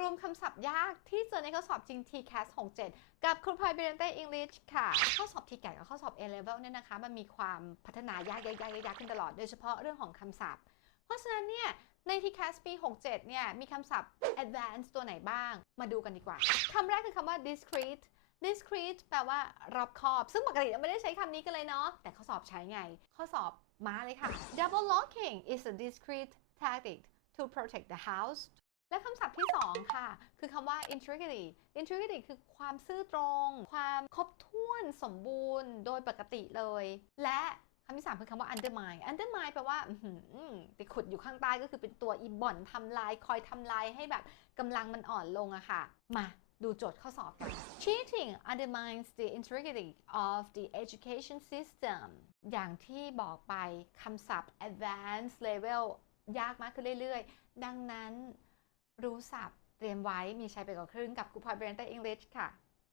รวมคำศัพท์ยากที่เจอในข้อสอบจริง TCAS 67 กับคุณพลอยเบรนเต้ English ค่ะ ข้อสอบ TCAS กับข้อสอบ A Level เนี่ยนะคะ มันมีความพัฒนายากยากยากขึ้นตลอด โดยเฉพาะเรื่องของคำศัพท์ เพราะฉะนั้นเนี่ยใน TCAS ปี 67 เนี่ย มีคำศัพท์ advanced ตัวไหนบ้าง มาดูกันดีกว่า คำแรกคือคำว่า discrete discrete แปลว่ารอบคอบ ซึ่งปกติเราไม่ได้ใช้คำนี้กันเลยเนาะ แต่ข้อสอบใช้ไง ข้อสอบมาเลยค่ะ double locking is a discrete tactic to protect the house และคำศัพท์ที่ 2 ค่ะ คือคำว่า integrity integrity คือความซื่อตรง ความครบถ้วนสมบูรณ์โดยปกติเลย และคำที่3คือคำว่า undermine undermine แปลว่าอื้อหือไปขุดอยู่ข้างใต้ก็คือเป็นตัวอีบ่อนทำลาย คอยทำลายให้แบบกำลังมันอ่อนลงอะค่ะ มาดูโจทย์ข้อสอบกัน cheating undermines the integrity of the education system อย่างที่บอกไปคำศัพท์ advanced level ยากมากขึ้นเรื่อยๆ ดังนั้นรู้ศัพท์ เตรียมไว้มีใช้ไปกว่าครึ่งกับครูพลอยเบรนเตอร์อังกฤษค่ะ